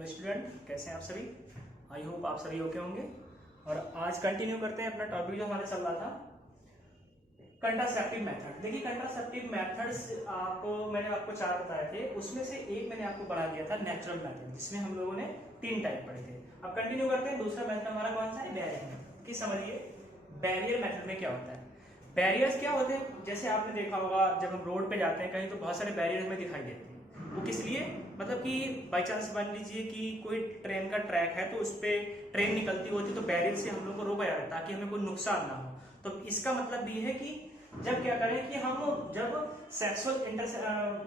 Hello student, कैसे हैं आप सभी। आई होप आप सभी ओके होंगे। और आज कंटिन्यू करते हैं अपना टॉपिक जो हमारा चल रहा था, कंट्रासेप्टिव मेथड। देखिए कंट्रासेप्टिव मेथड्स मैंने आपको 4 बताए थे, उसमें से एक मैंने आपको पढ़ा दिया था नेचुरल मेथड, जिसमें हम लोगों ने 3 टाइप पढ़े थे। अब कंटिन्यू करते हैं। दूसरा मेथड हमारा कौन सा है? Barrier method. कि समझिए बैरियर मेथड में क्या होता है। बैरियर्स क्या होते हैं, जैसे आपने देखा होगा जब हम रोड पे जाते हैं कहीं तो बहुत सारे बैरियर हमें दिखाई देते हैं। वो किस लिए? मतलब कि बाई चांस मान लीजिए कि कोई ट्रेन का ट्रैक है तो उस पर ट्रेन निकलती होती तो बैरियर से हम लोग को रोका जाता है ताकि हमें कोई नुकसान ना हो। तो इसका मतलब ये है कि जब क्या करें कि हम जब सेक्सुअल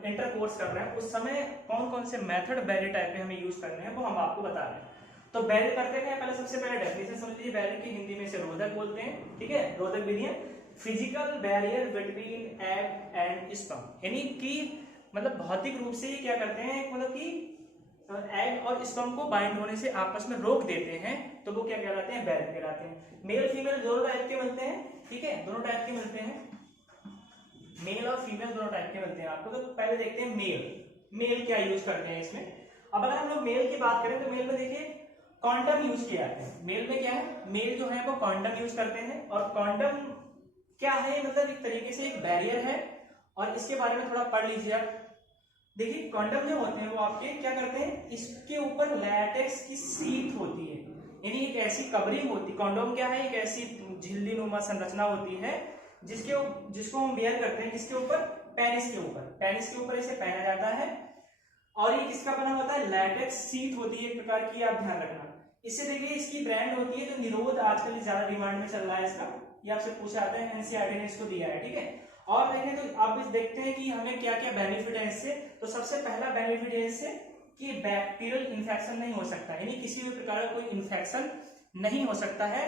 इंटरकोर्स कर रहे हैं उस समय कौन कौन से मेथड बैरियर टाइप में हमें यूज करने हैं वो हम आपको बता रहे हैं। तो बैरियर करते हैं पहले, सबसे पहले डेफिनेशन समझ लीजिए। बैरियर की हिंदी में से रोधक बोलते हैं, ठीक है। रोधक विधियां physical barrier between egg and sperm, यानी कि मतलब भौतिक रूप से ये क्या करते हैं, मतलब कि एग और स्पर्म को बाइंड होने से आपस में रोक देते हैं, तो वो क्या कहलाते हैं? बैरियर कहलाते हैं। मेल फीमेल दोनों टाइप के मिलते हैं, ठीक है, दोनों टाइप के मिलते हैं, मेल और फीमेल दोनों टाइप के मिलते हैं आपको। तो पहले देखते हैं मेल क्या यूज करते हैं इसमें। अब अगर हम लोग मेल की बात करें तो मेल में देखिए कॉन्डम यूज किया जाता है। मेल में क्या है, मेल जो है वो कॉन्डम यूज करते हैं। और कॉन्डम क्या है, मतलब एक तरीके से एक बैरियर है, और इसके बारे में थोड़ा पढ़ लीजिए आप। देखिए कॉन्डम जो होते हैं वो आपके क्या करते हैं, इसके ऊपर लैटेक्स की सीट होती है, यानी एक ऐसी कवरिंग होती है। कॉन्डम क्या है, एक ऐसी झिल्ली नुमा संरचना होती है जिसको हम वेयर करते हैं, जिसके ऊपर पेनिस के ऊपर इसे पहना जाता है। और ये किसका बना होता है? लैटेक्स सीट होती है एक प्रकार की, आप ध्यान रखना। इससे देखिए इसकी ब्रांड होती है जो निरोध, आजकल ज्यादा डिमांड में चल रहा है इसका, ये आपसे पूछा जाता है, एनसीईआरटी ने इसको दिया है, ठीक है। और देखें तो अब इस देखते हैं कि हमें क्या क्या बेनिफिट है इससे। तो सबसे पहला बेनिफिट है इससे कि बैक्टीरियल इन्फेक्शन नहीं हो सकता, यानी किसी भी प्रकार का कोई इन्फेक्शन नहीं हो सकता है,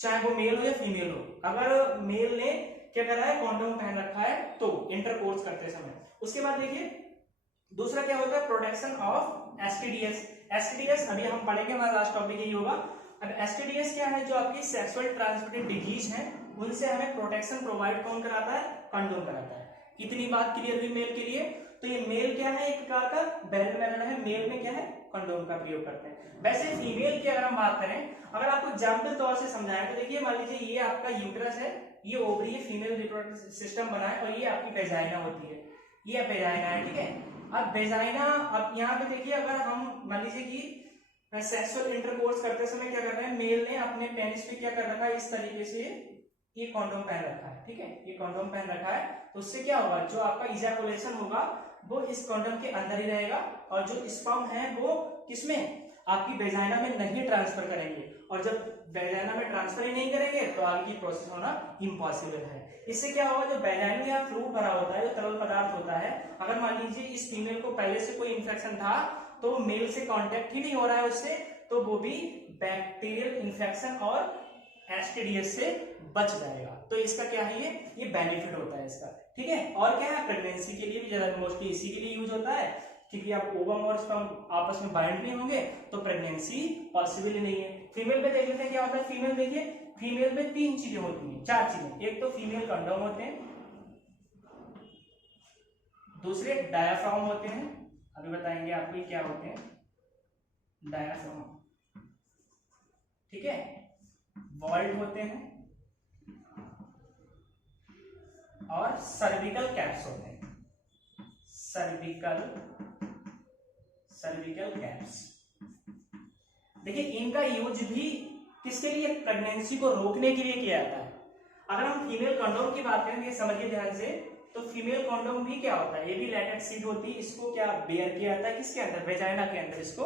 चाहे वो मेल हो या फीमेल हो। अगर मेल ने क्या करा है, कॉन्डोम पहन रखा है तो इंटरकोर्स करते समय। उसके बाद देखिए दूसरा क्या होता है, प्रोटेक्शन ऑफ एसटीडीएस। एसटीडीएस अभी हम पढ़ेंगे, हमारा लास्ट टॉपिक यही होगा। अब एसटीडीएस क्या है, जो आपकी सेक्सुअल ट्रांसमिटेड डिजीज है उनसे हमें प्रोटेक्शन प्रोवाइड कौन कराता है? कंडोम कराता है। इतनी बात क्लियर हुई मेल के लिए। तो ये मेल क्या है, एक प्रकार का बैरियर मेथड है। मेल में क्या है, कंडोम का प्रयोग करते हैं। वैसे फीमेल की अगर हम बात करें, अगर आपको एग्जाम्पल तौर से समझाएं तो देखिए मान लीजिए ये आपका यूट्रस है, ये ओवरी है, फीमेल रिप्रोडक्टिव सिस्टम बना है, और ये आपकी वेजाइना होती है, ये वेजाइना है, ठीक है। अब वेजाइना, अब यहाँ पे देखिए अगर हम मान लीजिए कि सेक्सुअल इंटरकोर्स करते समय क्या कर रहे हैं, मेल ने अपने पेनिस पे क्या कर रखा है, इस तरीके से ये कॉन्डोम पहन रखा है, ठीक है, ये कॉन्डोम पहन रखा है। तो उससे क्या होगा, जो आपका इजैकुलेशन होगा वो इस कॉन्डोम के अंदर ही रहेगा, और जो स्पर्म है वो किसमें, आपकी वेजाइना में नहीं ट्रांसफर करेंगे। और जब वेजाइना में ट्रांसफर ही नहीं करेंगे तो आगे की प्रोसेस होना इम्पॉसिबल है। इससे क्या होगा, जो वेजाइना या फ्लूइड भरा होता है, जो तरल पदार्थ होता है, अगर मान लीजिए इस फीमेल को पहले से कोई इन्फेक्शन था तो मेल से कांटेक्ट ही नहीं हो रहा है उससे, तो वो भी बैक्टीरियल इन्फेक्शन और एसटीडीएस से बच जाएगा। तो इसका क्या है, ये बेनिफिट होता है इसका, ठीक है। और क्या है, प्रेगनेंसी के लिए भी ज्यादा मोस्टली इसी के लिए यूज होता है, क्योंकि आप ओवम और स्पर्म आपस में बाइंड नहीं होंगे तो प्रेगनेंसी पॉसिबल ही नहीं है। फीमेल में देख लेते हैं क्या होता है। फीमेल देखिए, फीमेल में 3 चीजें होती हैं, 4 चीजें। एक तो फीमेल कंडोम होते हैं, दूसरे डायाफ्राम होते हैं, अभी बताएंगे आपको ये क्या होते हैं, डायाफ्राम, ठीक है, वॉल्ट होते हैं, और सर्विकल कैप्स होते हैं, सर्विकल कैप्स। देखिए इनका यूज भी किसके लिए, प्रेगनेंसी को रोकने के लिए किया जाता है। अगर हम फीमेल कंडोम की बात करें, ये समझिए ध्यान से, तो फीमेल कंडोम भी क्या होता है, ये भी लैटेक्स सीट होती है, इसको क्या बेयर किया जाता है, किसके अंदर, वेजाइना के अंदर इसको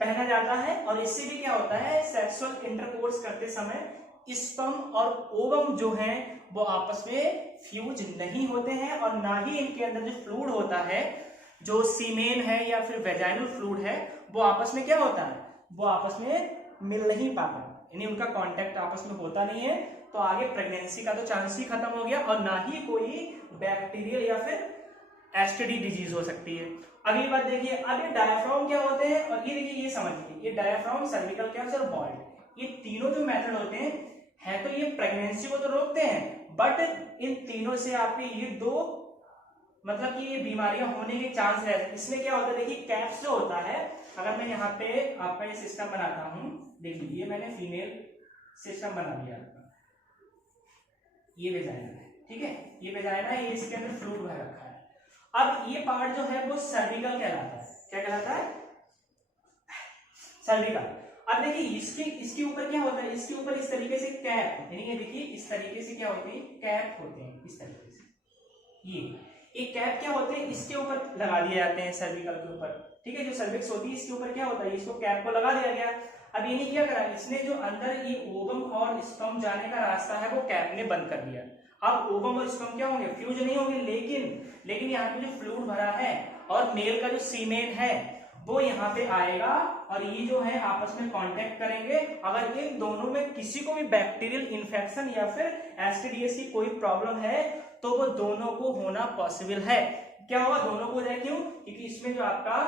पहना जाता है। और इससे भी क्या होता है, सेक्सुअल इंटरकोर्स करते समय स्पर्म और ओवम जो हैं वो आपस में फ्यूज नहीं होते हैं, और ना ही इनके अंदर जो फ्लूइड होता है, जो सीमेन है या फिर वेजाइनल फ्लूइड है, वो आपस में क्या होता है, वो आपस में मिल नहीं पाता, यानी उनका कांटेक्ट आपस में होता नहीं है। तो आगे प्रेगनेंसी का तो चांस ही खत्म हो गया, और ना ही कोई बैक्टीरियल या फिर एसटीडी डिजीज हो सकती है। अगली बात देखिए, अब ये डायाफ्राम क्या होते हैं, और ये देखिए, ये समझिए, ये डायाफ्राम, सर्विकल कैप्स और वॉल्ट, ये तीनों जो मेथड होते हैं है तो ये प्रेगनेंसी को तो रोकते हैं, बट इन तीनों से आपके ये 2 मतलब कि ये बीमारियां होने के चांस रहते हैं। इसमें क्या होता है, देखिए कैप्स जो होता है, अगर मैं यहाँ पे आपका ये सिस्टम बनाता हूँ, देखिए ये मैंने फीमेल सिस्टम बना दिया आपका, ये वेजाइना है, ठीक है, ये वेजाइना है, ये इसके अंदर फ्लूइड भर रखा है। अब ये पार्ट जो है वो सर्विकल कहलाता है, क्या कहलाता है, सर्विकल। अब देखिए इसके ऊपर क्या होता है, इसके ऊपर इस तरीके से कैप, यानी ये देखिए इस तरीके से क्या होती है, कैप होते हैं इस तरीके से, ये एक कैप क्या होते हैं इसके ऊपर लगा दिए जाते हैं सर्विकल के ऊपर, ठीक है, जो सर्विक्स होती है इसके ऊपर क्या होता है, इसको कैप को लगा दिया गया। अब ये क्या करा, इसने जो अंदर ये ओवम और स्पर्म जाने का रास्ता है वो कैप ने बंद कर दिया। अब ओवम और स्पर्म क्या होंगे, फ्यूज नहीं होंगे, लेकिन यहाँ पे जो फ्लूइड भरा है और मेल का जो सीमेन है वो यहाँ पे आएगा और ये जो है आपस में कांटेक्ट करेंगे। अगर इन दोनों में किसी को भी बैक्टीरियल इन्फेक्शन या फिर एसटीडीएस की कोई प्रॉब्लम है तो वो दोनों को होना पॉसिबल है। क्या होगा, दोनों को हो जाए, क्यों, क्योंकि इसमें जो आपका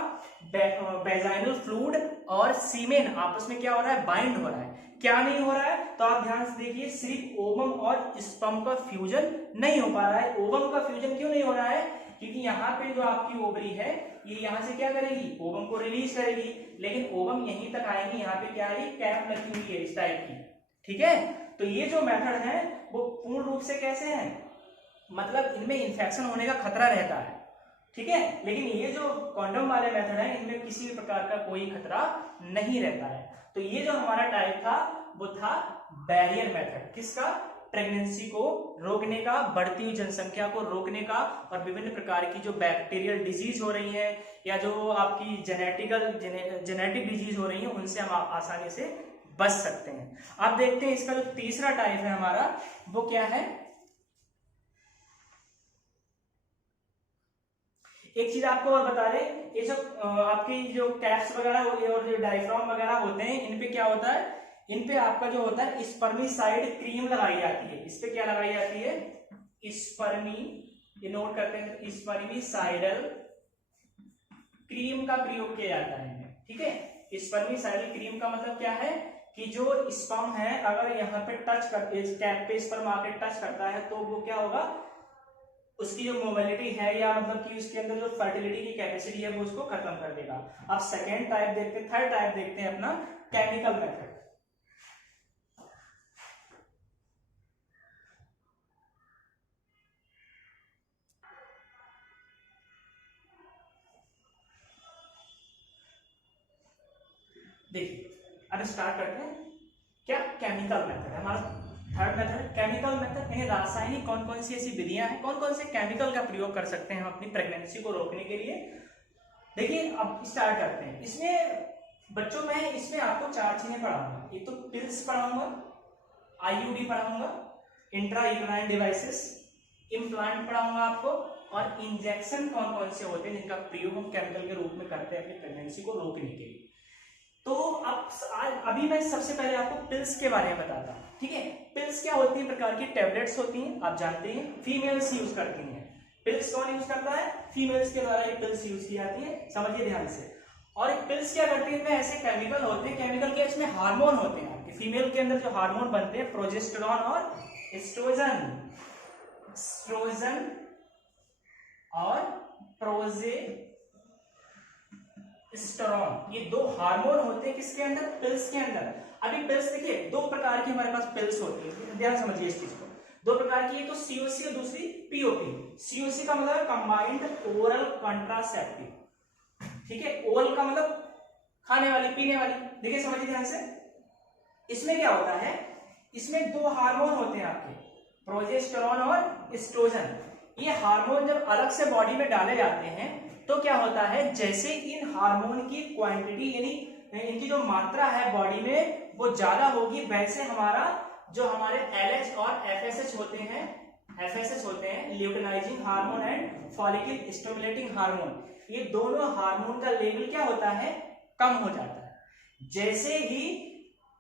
वेजाइनल फ्लूइड और सीमेन आपस में क्या हो रहा है, बाइंड हो रहा है। क्या नहीं हो रहा है, तो आप ध्यान से देखिए, सिर्फ ओवम और स्पर्म का फ्यूजन नहीं हो पा रहा है। ओवम का फ्यूजन क्यों नहीं हो रहा है, क्योंकि यहाँ पे जो आपकी ओवरी है ये यहाँ से क्या करेगी, ओवम को रिलीज करेगी, लेकिन ओवम यहीं तक आएगी, यहाँ पे क्या है, कैप लगी हुई है इस टाइप की, ठीक है। तो ये जो मेथड है वो पूर्ण रूप से कैसे है, मतलब इनमें इन्फेक्शन होने का खतरा रहता है, ठीक है, लेकिन ये जो कॉन्डम वाले मेथड है इनमें किसी भी प्रकार का कोई खतरा नहीं रहता है। तो ये जो हमारा टाइप था वो था बैरियर मेथड, किसका, प्रेगनेंसी को रोकने का, बढ़ती हुई जनसंख्या को रोकने का, और विभिन्न प्रकार की जो बैक्टीरियल डिजीज हो रही है या जो आपकी जेनेटिक डिजीज हो रही है उनसे हम आसानी से बच सकते हैं। अब देखते हैं इसका जो तीसरा टाइप है हमारा वो क्या है। एक चीज आपको और बता दें, ये जो आपकी जो कैप्स वगैरह और जो डायफ्राम वगैरह होते हैं इन पे क्या होता है, इन पे आपका जो होता है स्पर्मिसाइड क्रीम लगाई जाती है। इस पे क्या लगाई जाती है, स्पर्मी, ये नोट करते हैं, स्पर्मिसाइडल क्रीम का प्रयोग किया जाता है, ठीक है। स्पर्मिसाइडल क्रीम का मतलब क्या है कि जो स्पर्म है अगर यहाँ पे टच करते, कैप पे स्पर्म आके टच करता है तो वो क्या होगा, उसकी जो मोबिलिटी है या मतलब कि उसके अंदर जो फर्टिलिटी की कैपेसिटी है वो उसको खत्म कर देगा। अब सेकेंड टाइप देखते हैं, थर्ड टाइप देखते हैं अपना केमिकल मेथड। देखिए अब स्टार्ट करते हैं, क्या केमिकल मेथड है हमारा थर्ड मेथड। केमिकल मेथड यानी रासायनिक कौन कौन सी ऐसी विधियां हैं, कौन कौन से केमिकल का प्रयोग कर सकते हैं हम अपनी प्रेगनेंसी को रोकने के लिए। देखिए अब स्टार्ट करते हैं। इसमें बच्चों में इसमें आपको चार चीजें पढ़ाऊंगा, एक तो पिल्स पढ़ाऊंगा, आईयूडी पढ़ाऊंगा, इंट्रायूटेराइन डिवाइसेस, इम्प्लांट पढ़ाऊंगा आपको, और इंजेक्शन कौन कौन से होते हैं जिनका प्रयोग हम केमिकल के रूप में करते हैं अपनी प्रेगनेंसी को रोकने के लिए। तो अब अभी मैं सबसे पहले आपको पिल्स के बारे में बताता हूँ, ठीक है। पिल्स क्या होती है, प्रकार की टेबलेट्स होती हैं, आप जानते हैं फीमेल्स यूज करती हैं। पिल्स कौन यूज करता है, फीमेल्स के द्वारा ये पिल्स यूज की जाती है, समझिए ध्यान से। और पिल्स क्या करती है, इनमें ऐसे केमिकल होते हैं, केमिकल के इसमें हार्मोन होते हैं आपके फीमेल के अंदर जो हार्मोन बनते हैं, प्रोजेस्टेरॉन और एस्ट्रोजन, और प्रोजेस्टेरॉन, ये दो हार्मोन होते हैं किसके अंदर, पिल्स के अंदर। अभी पिल्स देखिए दो प्रकार की हमारे पास पिल्स होती है, ध्यान समझिए इस चीज को, दो प्रकार की, एक तो सीओसी और दूसरी पीओपी। सीओसी का मतलब कंबाइंड ओरल कंट्रासेप्टिव, ठीक है, ओरल का मतलब खाने वाली, पीने वाली। देखिए समझिए ध्यान से, इसमें क्या होता है, इसमें दो हार्मोन होते हैं आपके, प्रोजेस्टेरॉन और एस्ट्रोजन। ये हार्मोन जब अलग से बॉडी में डाले जाते हैं तो क्या होता है, जैसे इन हार्मोन की क्वांटिटी यानी इनकी जो मात्रा है बॉडी में वो ज्यादा होगी, वैसे जो हमारे LH और FSH होते हैं, luteinizing hormone and follicle stimulating hormone, ये दोनों हार्मोन का लेवल क्या होता है, कम हो जाता है। जैसे ही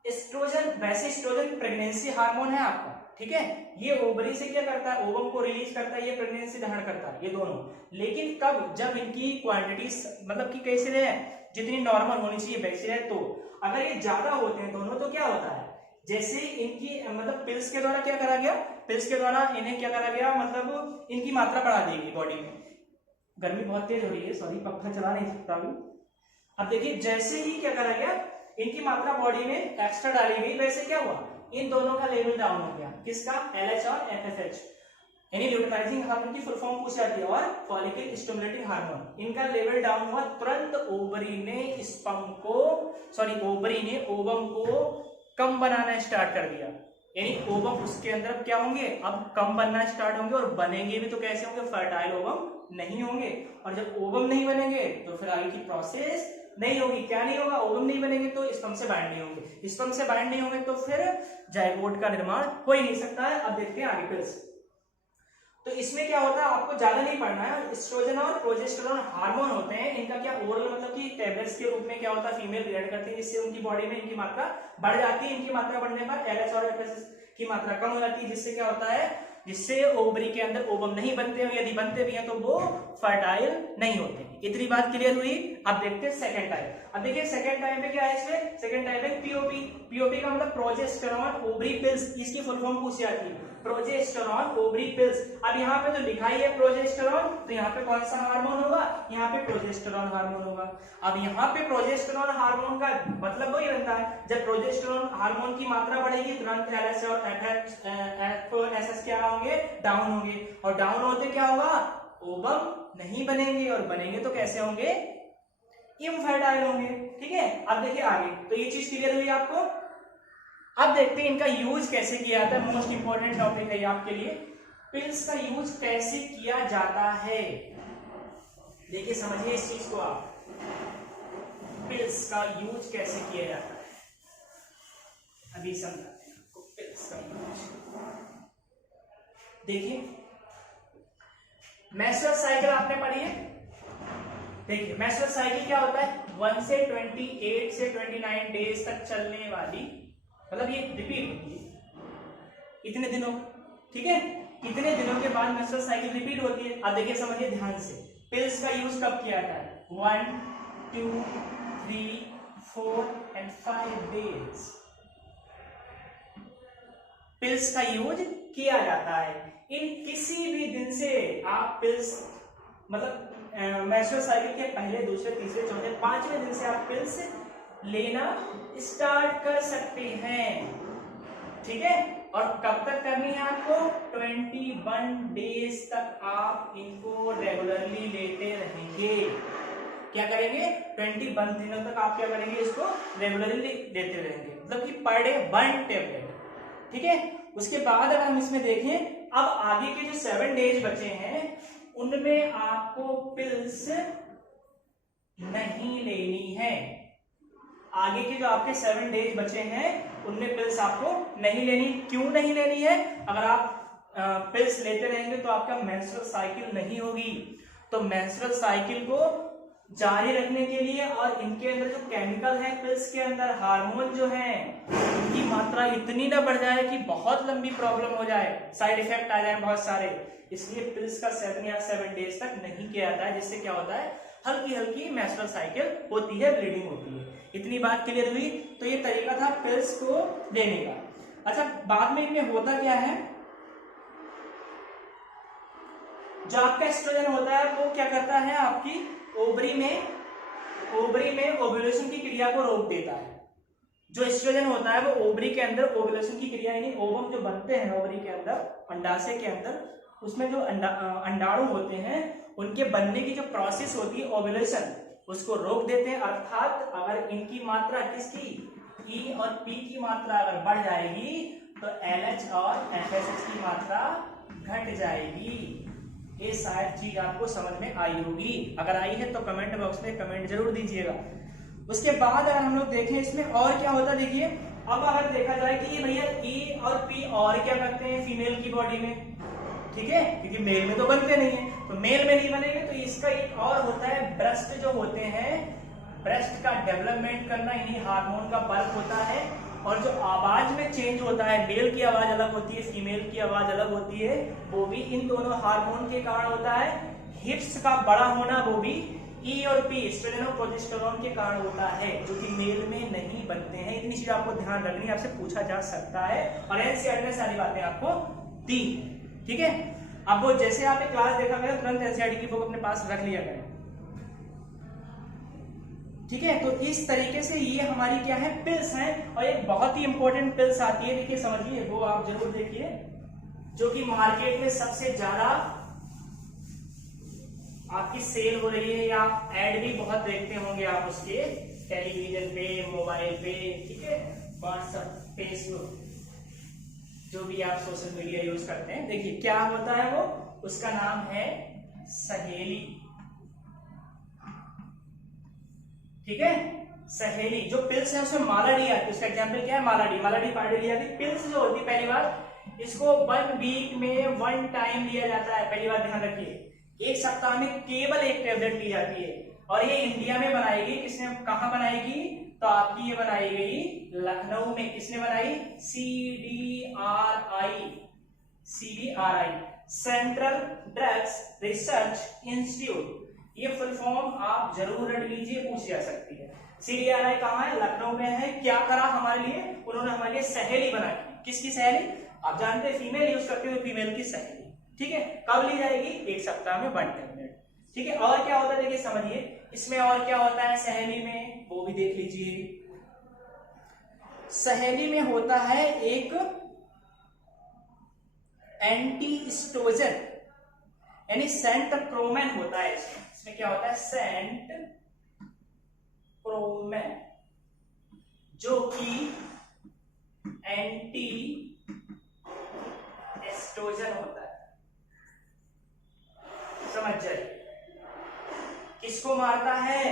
एस्ट्रोजन, वैसे एस्ट्रोजन प्रेगनेंसी हार्मोन है आपका, ठीक है, ये ओवरी से क्या करता है, ओवम को रिलीज करता है, ये प्रेगनेंसी धारण करता है, ये दोनों। लेकिन कब, जब इनकी क्वांटिटी मतलब कि कैसे रहे, जितनी नॉर्मल होनी चाहिए वैसे रहे, तो अगर ये ज्यादा होते हैं दोनों तो क्या होता है, जैसे इनकी मतलब पिल्स के द्वारा क्या करा गया, पिल्स के द्वारा इन्हें क्या करा गया, मतलब इनकी मात्रा बढ़ा दी गई बॉडी में, गर्मी बहुत तेज हो रही है, सॉरी पंखा चला नहीं सकता अभी। अब देखिए जैसे ही क्या करा गया, इनकी मात्रा बॉडी में एक्स्ट्रा डाली गई, वैसे क्या हुआ, इन दोनों का लेवल डाउन हो गया। किसका, LH और FSH, यानी ल्यूटेनाइजिंग हार्मोन की फुल फॉर्म पूछ जाती है, और फॉलिकल स्टिमुलेटिंग हार्मोन, इनका लेवल डाउन हुआ। तुरंत ओवरी ने स्पर्म को, सॉरी ओवरी ने ओवम को कम बनाना स्टार्ट कर दिया, यानी ओवम उसके अंदर क्या होंगे, अब कम बनना स्टार्ट होंगे, और बनेंगे भी तो कैसे होंगे, फर्टाइल ओवम नहीं होंगे। और जब ओवम नहीं बनेंगे तो फिर आगे की प्रोसेस नहीं होगी। क्या नहीं होगा, ओवम नहीं बनेंगे तो स्पर्म से बाइंड नहीं होंगे, स्पर्म से बाइंड नहीं होंगे तो फिर जाइगोट का निर्माण हो ही नहीं सकता है। अब देखते हैं आगे पिल्स। तो इसमें क्या होता है, आपको ज्यादा नहीं पढ़ना है, एस्ट्रोजन और प्रोजेस्टेरोन हार्मोन होते हैं, इनका क्या ओरल मतलब कि टैबलेट्स के रूप में क्या होता है, फीमेल ग्रेड करती है, जिससे उनकी बॉडी में इनकी मात्रा बढ़ जाती है। इनकी मात्रा बढ़ने पर LH और FSH की मात्रा कम हो जाती है, जिससे क्या होता है, जिससे ओवरी के अंदर ओवम नहीं बनते हैं, यदि बनते भी हैं तो वो फर्टाइल नहीं होते। इतनी बात क्लियर हुई। अब देखते हैं सेकंड टाइप। अब देखिए सेकंड टाइप में क्या है, इसमें सेकंड टाइप है POP। POP का मतलब प्रोजेस्टेरॉन ओवरी पिल्स, इसकी फुल फॉर्म पूछी जाती है, प्रोजेस्टेरॉन ओवरी पिल्स। अब यहाँ पे जो लिखा ही है प्रोजेस्टेरॉन, तो यहाँ पे कौन सा हार्मोन होगा, यहाँ पे प्रोजेस्टेरॉन हार्मोन होगा। अब यहाँ पे प्रोजेस्टेरॉन हार्मोन का मतलब वही बनता है, जब प्रोजेस्टेरॉन हार्मोन की मात्रा बढ़ेगी तुरंत LH और FSH क्या होंगे, डाउन होंगे, और डाउन होते क्या होगा, ओवम नहीं बनेंगे, और बनेंगे तो कैसे होंगे, इनफर्टाइल होंगे। ठीक है, अब देखिए आगे, तो ये चीज क्लियर हुई आपको। अब देखते हैं इनका यूज कैसे किया जाता है, मोस्ट इंपॉर्टेंट टॉपिक है आपके लिए, पिल्स का यूज कैसे किया जाता है। देखिए समझिए इस चीज को आप, पिल्स का यूज कैसे किया जाता है, अभी समझाते हैं आपको पिल्स का यूज। देखिए मेंस्ट्रुअल साइकिल आपने पढ़ी है, देखिए मेंस्ट्रुअल साइकिल क्या होता है, 1 से 28 से 29 डेज तक चलने वाली, मतलब ये रिपीट होती है इतने दिनों, ठीक है, इतने दिनों के बाद मेंस्ट्रुअल साइकिल रिपीट होती है। अब देखिए समझिए ध्यान से, पिल्स का यूज कब किया जाता है, 1, 2, 3, 4 and 5 डेज पिल्स का यूज किया जाता है। इन किसी भी दिन से आप पिल्स, मतलब मेंस्ट्रुअल साइकिल के पहले, दूसरे, तीसरे, चौथे, पांचवें दिन से आप पिल्स लेना स्टार्ट कर सकते हैं। ठीक है, और कब तक करनी है आपको, 21 डेज तक आप इनको रेगुलरली लेते रहेंगे। क्या करेंगे, 21 दिनों तक आप क्या करेंगे, इसको रेगुलरली लेते रहेंगे, मतलब कि पर डे 1 टेबलेट। ठीक है, उसके बाद अगर हम इसमें देखें, अब आगे के जो 7 डेज बचे हैं उनमें आपको पिल्स नहीं लेनी है। आगे के जो आपके 7 डेज बचे हैं उनमें पिल्स आपको नहीं लेनी। क्यों नहीं लेनी है, अगर आप पिल्स लेते रहेंगे तो आपका मेंस्ट्रुअल साइकिल नहीं होगी। तो मेंस्ट्रुअल साइकिल को जारी रखने के लिए, और इनके अंदर जो केमिकल है, पिल्स के अंदर हार्मोन जो है, इनकी मात्रा इतनी ना बढ़ जाए कि बहुत लंबी प्रॉब्लम हो जाए, साइड इफेक्ट आ जाए बहुत सारे, इसलिए पिल्स का 7 डेज तक नहीं किया जाता है। जिससे क्या होता है, हल्की हल्की मेंस्ट्रुअल साइकिल होती है, ब्लीडिंग होती है। इतनी बात क्लियर हुई। तो ये तरीका था पिल्स को देने का। अच्छा, बाद में इनमें होता क्या है, जो आपका एस्ट्रोजन होता है वो क्या करता है, आपकी ओवरी में ओव्यूलेशन की क्रिया को रोक देता है। जो एस्ट्रोजन होता है वो ओवरी के अंदर ओव्यूलेशन की क्रिया, यानी ओवम जो बनते हैं ओवरी के अंदर, अंडाशय के अंदर, उसमें जो अंडाणु होते हैं उनके बनने की जो प्रोसेस होती है ओव्यूलेशन, उसको रोक देते हैं। अर्थात अगर इनकी मात्रा किसकी, E और P की मात्रा अगर बढ़ जाएगी तो LH और FSH की मात्रा घट जाएगी। ये शायद चीज आपको समझ में आई होगी, अगर आई है तो कमेंट बॉक्स में कमेंट जरूर दीजिएगा। उसके बाद अगर हम लोग देखें इसमें और क्या होता है, देखिए अब अगर देखा जाए कि ये भैया E और P और क्या करते हैं फीमेल की बॉडी में, ठीक है, क्योंकि मेल में तो बनते नहीं है, तो मेल में नहीं बनेंगे तो इसका एक और होता है, ब्रेस्ट जो होते हैं, ब्रेस्ट का डेवलपमेंट करना, इन्हीं हार्मोन का वर्क होता है। और जो आवाज में चेंज होता है, मेल की आवाज अलग होती है, फीमेल की आवाज अलग होती है, वो भी इन दोनों हार्मोन के कारण होता है। हिप्स का बड़ा होना वो भी E और P, एस्ट्रोजन और प्रोजेस्टेरोन के कारण होता है, जो कि मेल में नहीं बनते हैं। इतनी चीज आपको ध्यान रखनी है, आपसे पूछा जा सकता है, और एनसीईआरटी ने सारी बातें आपको दी। ठीक है, अब वो जैसे आपने क्लास देखा करें तुरंत एनसीईआरटी की बुक अपने पास रख लिया करें, ठीक है। तो इस तरीके से ये हमारी क्या है, पिल्स हैं। और एक बहुत ही इंपॉर्टेंट पिल्स आती है, देखिए समझिए, वो आप जरूर देखिए, जो कि मार्केट में सबसे ज्यादा आपकी सेल हो रही है, या एड भी बहुत देखते होंगे आप उसके, टेलीविजन पे, मोबाइल पे, ठीक है, व्हाट्सएप, फेसबुक, जो भी आप सोशल मीडिया यूज करते हैं। देखिए क्या होता है वो, उसका नाम है सहेली, ठीक है। सहेली जो पिल्स है उसमें मालाडी आती है, उसका एग्जांपल क्या है, मालाडी, मालाडी पार्टी ली जाती है। पिल्स जो होती है, पहली बार इसको 1 वीक में 1 टाइम लिया जाता है, पहली बार ध्यान रखिए। 1 सप्ताह में केवल 1 टेबलेट ली जाती है, और ये इंडिया में बनाएगी, किसने, कहां बनाएगी, तो आपकी ये बनाई गई लखनऊ में। किसने बनाई, CDRI, central drugs research institute. ये फुल फॉर्म आप जरूर रट लीजिए, पूछ जा सकती है। CDRI कहाँ है, लखनऊ में है। क्या करा हमारे लिए, उन्होंने हमारे लिए सहेली बनाई। किसकी सहेली, आप जानते हैं फीमेल यूज करते हो, फीमेल की सहेली, ठीक है। कब ली जाएगी, 1 सप्ताह में 1 टेबलेट, ठीक है। और क्या होता है, देखिए समझिए, इसमें और क्या होता है सहेली में, वो भी देख लीजिए। सहेली में होता है एक एंटीस्ट्रोजन, यानी सेंट प्रोमेन होता है इसमें क्या होता है, सेंट प्रोमेन, जो कि एंटी एस्ट्रोजन होता है। समझ जाइए, किसको मारता है,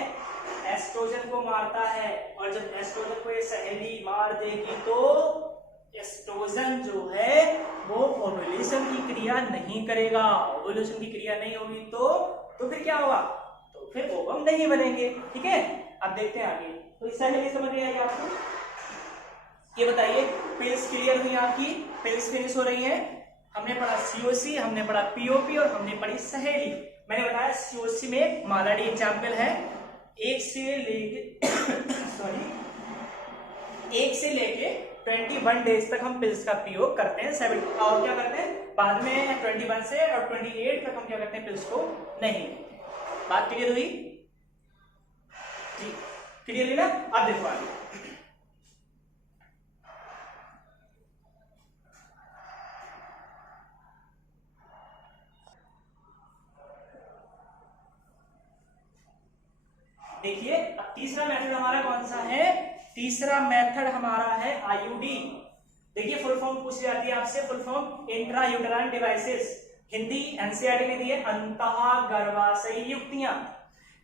एस्ट्रोजन को मारता है। और जब एस्ट्रोजन को ये सहेली मार देगी तो एस्ट्रोजन जो है वो ओव्यूलेशन की क्रिया नहीं करेगा। ओव्यूलेशन की क्रिया नहीं होगी तो फिर क्या होगा, तो फिर ओवम नहीं बनेंगे, ठीक है। अब देखते हैं आगे। तो इस सहेली समझ में आएगी आपको, ये बताइए, पिल्स क्लियर हुई आपकी, पिल्स फिनिश हो रही है। हमने पढ़ा COC, हमने पढ़ा POP, और हमने पढ़ी सहेली। मैंने बताया COC में मालाडी एग्जाम्पल है, 1 से लेके 21 डेज तक हम पिल्स का प्रयोग करते हैं। 7 और क्या करते हैं, बाद में 21 से और 28 तक हम क्या करते हैं, पिल्स को नहीं। बात क्लियर हुई जी, क्लियर हुई ना। अब देखो आगे, देखिए अब तीसरा मेथड हमारा कौन सा है, तीसरा मेथड हमारा है IUD। देखिए फुल फॉर्म पूछ जाती है आपसे, full form intra uterine devices, Hindi NCERT ने दी है अंतः गर्भाशयी युक्तियां,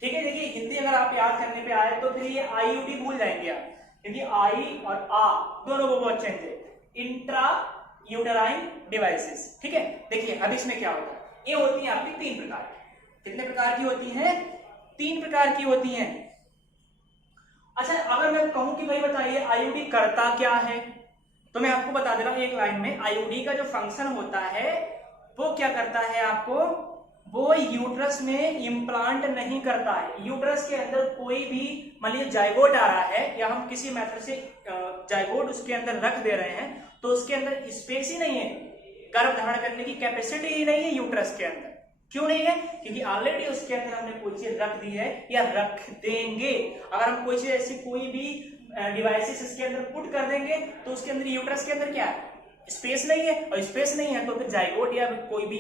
ठीक है। देखिए हिंदी अगर आप याद करने पे आए तो फिर ये IUD भूल जाएंगे आप, क्योंकि आई और आ दोनों वो बहुत चेंज है, इंट्रा यूटेराइन डिवाइसेस, ठीक है। देखिए अब इसमें क्या होता है, ये होती है आपकी 3 प्रकार की। कितने प्रकार की होती है, 3 प्रकार की होती हैं। अच्छा अगर मैं कहूं कि भाई बताइए IUD करता क्या है, तो मैं आपको बता दे रहा हूं एक लाइन में। IUD का जो फंक्शन होता है वो क्या करता है आपको, वो यूट्रस में इम्प्लांट नहीं करता है। यूट्रस के अंदर कोई भी मान लीजिए जाइगोट आ रहा है, या हम किसी मेथड से जाइगोट उसके अंदर रख दे रहे हैं, तो उसके अंदर स्पेस ही नहीं है, गर्भ धारण करने की कैपेसिटी ही नहीं है यूट्रस के अंदर। क्यों नहीं है, क्योंकि ऑलरेडी उसके अंदर हमने कोई चीज रख दी है या रख देंगे। अगर हम कोई चीज ऐसी कोई भी डिवाइसेस इसके अंदर पुट कर देंगे तो उसके अंदर यूट्रस के अंदर क्या है, स्पेस नहीं है, और स्पेस नहीं है तो फिर जाइगोट या कोई भी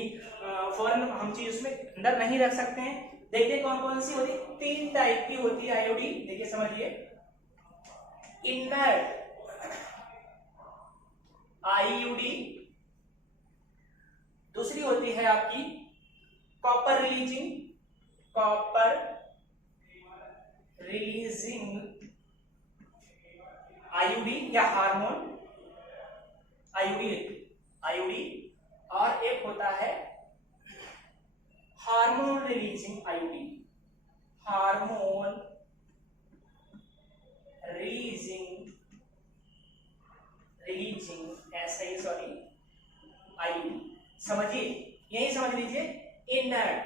फॉरेन हम चीज उसमें अंदर नहीं रख सकते हैं। देखिए कौन कौन सी होती है, 3 टाइप की होती है IUD। देखिए समझिए, इनर्ट IUD, दूसरी होती है आपकी कॉपर रिलीजिंग IUD या हार्मोन IUD, और एक होता है hormone releasing IUD, hormone releasing ऐसे ही सॉरी IUD। समझिए, यही समझ लीजिए, इनर्ट,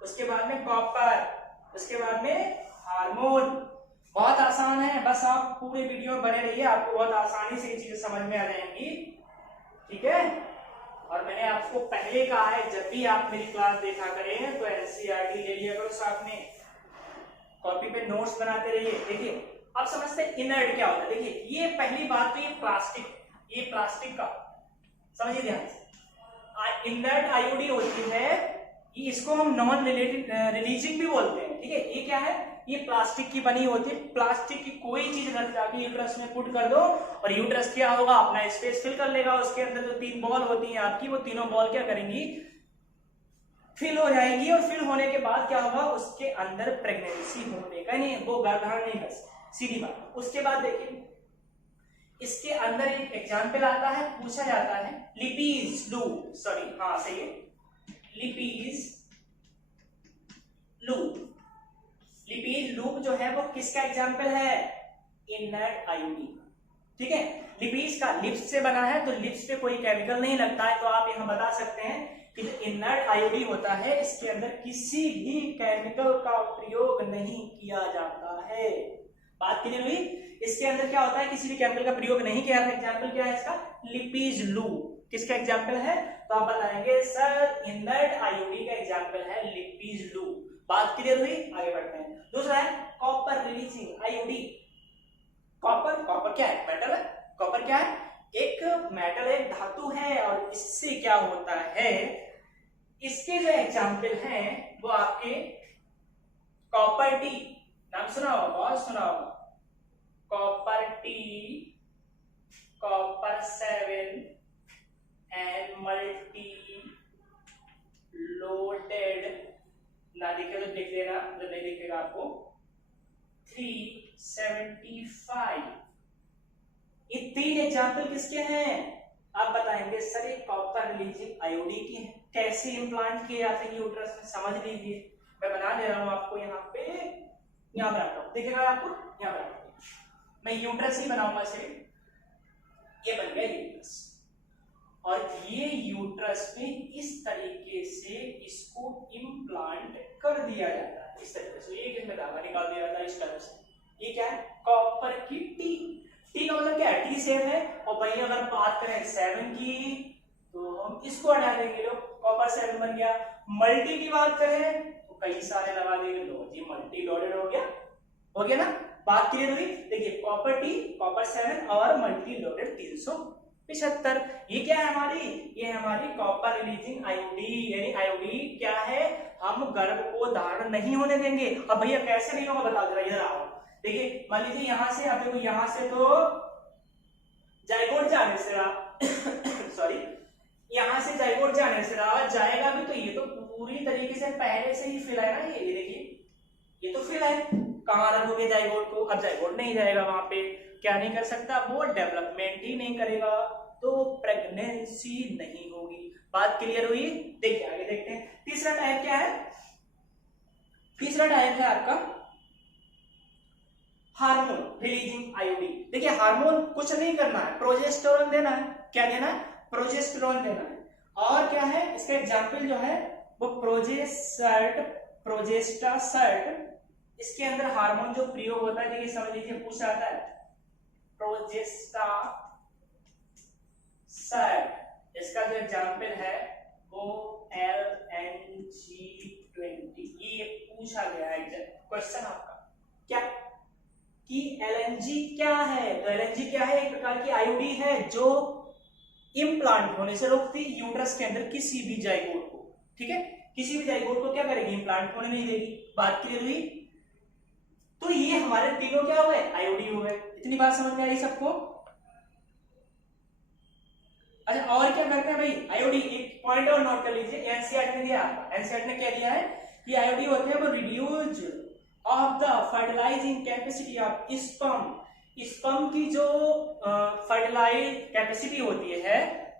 उसके बाद में कॉपर, उसके बाद में हार्मोन। बहुत आसान है, बस आप पूरे वीडियो में बने रहिए, आपको बहुत आसानी से ये चीजें समझ में आ जाएंगी, ठीक है। और मैंने आपको पहले कहा है जब भी आप मेरी क्लास देखा करें तो एनसीईआरटी ले लिया करो साथ में, कॉपी पे नोट्स बनाते रहिए। देखिए अब समझते हैं इनर्ट क्या होता है। देखिए ये पहली बात तो ये प्लास्टिक का समझिए ध्यान से। इनर्ट आईओडी होती है, ये इसको हम नॉन रिलीजिंग भी बोलते हैं, ठीक है। ये क्या है, ये प्लास्टिक की बनी होती है। प्लास्टिक की कोई चीज रख जाके यूट्रस में पुट कर दो और यूट्रस क्या होगा, अपना स्पेस फिल कर लेगा। उसके अंदर जो 3 बॉल होती हैं आपकी, वो तीनों बॉल क्या करेंगी, फिल हो जाएंगी। और फिल होने के बाद क्या होगा, उसके अंदर प्रेगनेंसी होने का नहीं, वो गर्भाधान नहीं कर, सीधी बात। उसके बाद देखिए इसके अंदर एक एग्जाम्पल आता है, पूछा जाता है लिपीज लूप, सॉरी हाँ सही है, लिपीज लूप जो है वो किसका एग्जाम्पल है, इनर्ट आयोडीन, ठीक है। लिपीज का लिप्स से बना है, तो लिप्स पे कोई केमिकल नहीं लगता है, तो आप यहां बता सकते हैं कि जो इनर्ट आयोडीन होता है इसके अंदर किसी भी केमिकल का प्रयोग नहीं किया जाता है। बात क्लियर हुई। इसके अंदर क्या होता है, किसी भी केमिकल का प्रयोग नहीं किया जाता। एग्जाम्पल क्या है इसका, लिपीज लूप किसका एग्जाम्पल है, तो आप बताएंगे सर इनर्ट आयोडीन का एग्जाम्पल है लिपीज लूप। बात क्लियर हुई, आगे बढ़ते हैं। दूसरा है कॉपर रिलीजिंग आयोडीन। कॉपर क्या है, मेटल है। कॉपर क्या है, एक मेटल है, धातु है। और इससे क्या होता है, इसके जो एग्जाम्पल हैं वो आपके कॉपर टी, नाम सुना होगा, बहुत सुना होगा, copper T, copper 7 and multi loaded, ना दिखे तो लिख देना, जब नहीं दिखेगा आपको 375। ये 3 एग्जाम्पल किसके हैं, आप बताएंगे सर ये कॉपर रिलीजिंग आयोडीन की है। कैसे इम्प्लांट किए जाते हैं यूट्रस में, समझ लीजिए। मैं बना दे रहा हूं आपको यहाँ पे, यहाँ पर आता हूं, दिखेगा आपको, यहाँ पर आता हूं। मैं यूट्रस ही बनाऊंगा सिर्फ, ये बन गया यूट्रस। और ये यूट्रस में इस तरीके से इसको इम्प्लांट कर दिया जाता है, इस तरीके से एक इसमें धागा निकाल दिया जाता है इस तरह से। ये क्या है, कॉपर की टी। टी का मतलब क्या है, टी सेम है। और भाई अगर बात करें 7 की तो हम इसको हटा देंगे, लोग कॉपर 7 बन गया। मल्टी की बात करें तो कई सारे लगा देंगे, लो जी मल्टी लोडेड हो गया ना। बात क्लियर हुई। देखिए कॉपर टी, कॉपर 7 और मल्टी लोडेड 375। ये क्या है हमारी, ये हमारी कॉपर रिलीजिंग आयोडीन, यानी आयोडीन क्या है, हम गर्भ को धारण नहीं होने देंगे। अब भैया कैसे नहीं होगा बता दे रहा, इधर आओ। देखिए मान लीजिए यहां से, आप देखो यहां से तो जाइगोट जाने से रहा सॉरी, यहां से जाइगोट जाने से रहा, जाएगा भी तो ये तो पूरी तरीके से पहले से ही फिल है ना। ये देखिए ये तो फिल है, कहां रखोगे जाइगोट को, अब जाइगोट नहीं जाएगा वहां पे, क्या नहीं कर सकता, वो डेवलपमेंट ही नहीं करेगा, तो प्रेगनेंसी नहीं होगी। बात क्लियर हुई। देखिए आगे देखते हैं। तीसरा टाइप क्या है, तीसरा टाइप है आपका हार्मोन रिलीजिंग आयोडीन। देखिए हार्मोन कुछ नहीं करना है, प्रोजेस्टेरोन देना है। क्या देना है, प्रोजेस्टेरोन देना है। और क्या है, इसका एग्जाम्पल जो है वो प्रोजेस्टासर्ट। इसके अंदर हार्मोन जो प्रयोग होता है, देखिए समझ लीजिए, पूछा जाता है प्रोजेस्टासर्ट। इसका जो एग्जाम्पल है वो LNG20। ये पूछा गया है क्वेश्चन आपका, क्या कि LNG क्या है, तो LNG क्या है, एक प्रकार की आयोडीन है जो इम्प्लांट होने से रोकती यूट्रस के अंदर किसी भी जाइगोट को, ठीक है। किसी भी जाइगोट को क्या करेगी, इम्प्लांट होने नहीं देगी। बात क्लियर हुई। तो ये हमारे तीनों क्या हुए, आयोडीन हुए। इतनी बात समझ में आई सबको। अच्छा और क्या करते हैं भाई, आयोडीन, एक पॉइंट और नोट कर लीजिए, एनसीईआरटी ने दिया आपका, एनसीईआरटी ने क्या दिया है कि आयोडीन होते हैं वो reduce of the fertilising capacity of sperm. Sperm की जो फर्टिलाइज कैपेसिटी होती है,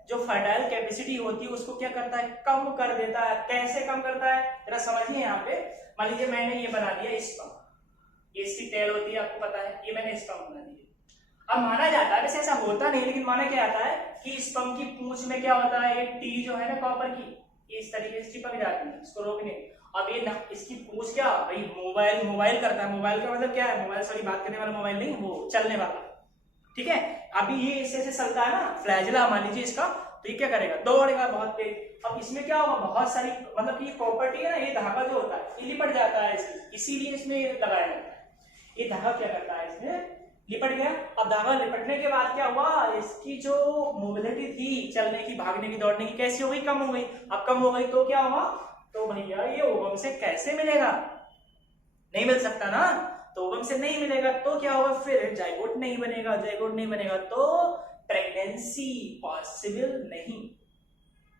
जो फर्टाइल कैपेसिटी होती है, उसको क्या करता है, कम कर देता है। कैसे कम करता है, जरा समझिए। यहाँ पे मान लीजिए मैंने ये बना दिया स्पर्म, ये इसकी टेल होती है आपको पता है, ये मैंने स्पर्म बना दिया। अब माना जाता है, वैसे ऐसा होता नहीं, लेकिन माना क्या जाता है कि स्पर्म की पूंछ में क्या होता है, ये टी जो है ना कॉपर की, ये इस तरीके से चिपक जाती है इसको रोकने। अब ये इसकी पूंछ क्या भाई, मोबाइल करता है। मोबाइल का मतलब क्या है, मोबाइल सॉरी बात करने वाला मोबाइल नहीं, वो चलने वाला, ठीक है। अभी ये ऐसे चलता है ना, फ्लैजिला मान लीजिए इसका, तो ये क्या करेगा, दौड़ेगा बहुत तेज। अब इसमें क्या होगा, बहुत सारी मतलब कि ये प्रॉपर्टी है ना, ये धागा जो होता है ये लिपट जाता है इसीलिए इसमें लगाया जाता है। ये धागा क्या करता है, इसमें लिपट गया। अब धागा लिपटने के बाद क्या हुआ, इसकी जो मोबिलिटी थी चलने की, भागने की, दौड़ने की, कैसी हो गई, कम हो गई। अब कम हो गई तो क्या हुआ, तो भैया ये ओवम से कैसे मिलेगा, नहीं मिल सकता ना, तो ओवम से नहीं मिलेगा तो क्या होगा, फिर जाइगोट नहीं बनेगा, जाइगोट नहीं बनेगा तो प्रेगनेंसी पॉसिबल नहीं।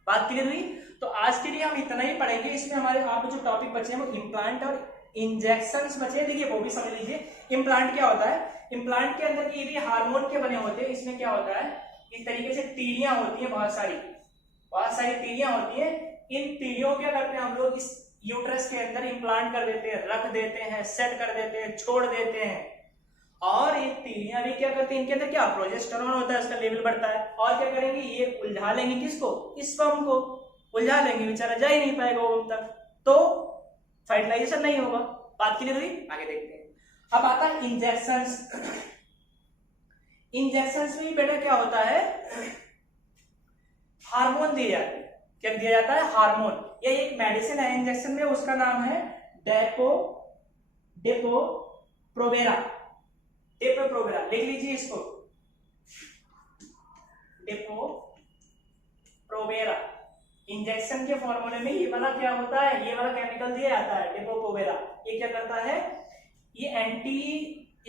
बात क्लियर हुई। तो आज के लिए हम इतना ही पढ़ेंगे। इसमें हमारे आप जो टॉपिक बचे हैं वो इम्प्लांट और इंजेक्शंस बचे हैं, देखिए वो भी समझ लीजिए। इम्प्लांट क्या होता है, इम्प्लांट के अंदर ये भी हार्मोन के बने होते हैं। इसमें क्या होता है, इस तरीके से तीलियां होती है, बहुत सारी तीलियां होती है। इन तीलियों क्या करते हैं हम लोग, इस यूट्रस के अंदर इम्प्लांट कर देते हैं, रख देते हैं, सेट कर देते हैं, छोड़ देते हैं। और ये तीलियां भी क्या करती हैं, इनके अंदर क्या प्रोजेस्टेरॉन होता है, उसका लेवल बढ़ता है। और क्या करेंगे, ये उलझा लेंगे किसको, स्पर्म को उलझा लेंगे, बेचारा जा ही नहीं पाएगा ओवम तक, तो फर्टिलाइजेशन नहीं होगा। बात क्लियर हुई, आगे देखते हैं। अब आता है इंजेक्शंस। इंजेक्शंस में बेटा क्या होता है, हार्मोन दिए जाते हैं। क्या दिया जाता है, हार्मोन। या एक मेडिसिन है इंजेक्शन में, उसका नाम है डेपो-प्रोवेरा। लिख लीजिए इसको, डेपो-प्रोवेरा। इंजेक्शन के फॉर्मूले में ये वाला क्या होता है, ये वाला केमिकल दिया जाता है डेपो-प्रोवेरा। ये क्या करता है, ये एंटी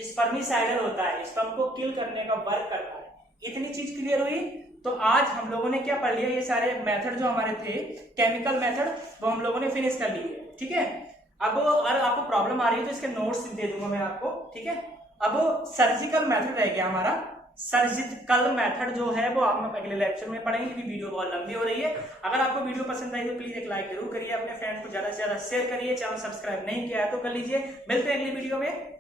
स्पर्मिसाइडल होता है, स्पर्म को किल करने का वर्क करता है। इतनी चीज क्लियर हुई। तो आज हम लोगों ने क्या पढ़ लिया, ये सारे मेथड जो हमारे थे केमिकल मेथड, वो हम लोगों ने फिनिश कर लिए, ठीक है। अब अगर आपको प्रॉब्लम आ रही है तो इसके नोट्स दे दूंगा मैं आपको, ठीक है। अब सर्जिकल मेथड रह गया हमारा। सर्जिकल मेथड जो है वो आप अगले लेक्चर में पढ़ेंगे, क्योंकि वीडियो बहुत लंबी हो रही है। अगर आपको वीडियो पसंद आई तो प्लीज एक लाइक जरूर करिए, अपने फ्रेंड्स को ज्यादा से ज्यादा शेयर करिए। चैनल सब्सक्राइब नहीं किया है तो कर लीजिए। मिलते हैं अगली वीडियो में।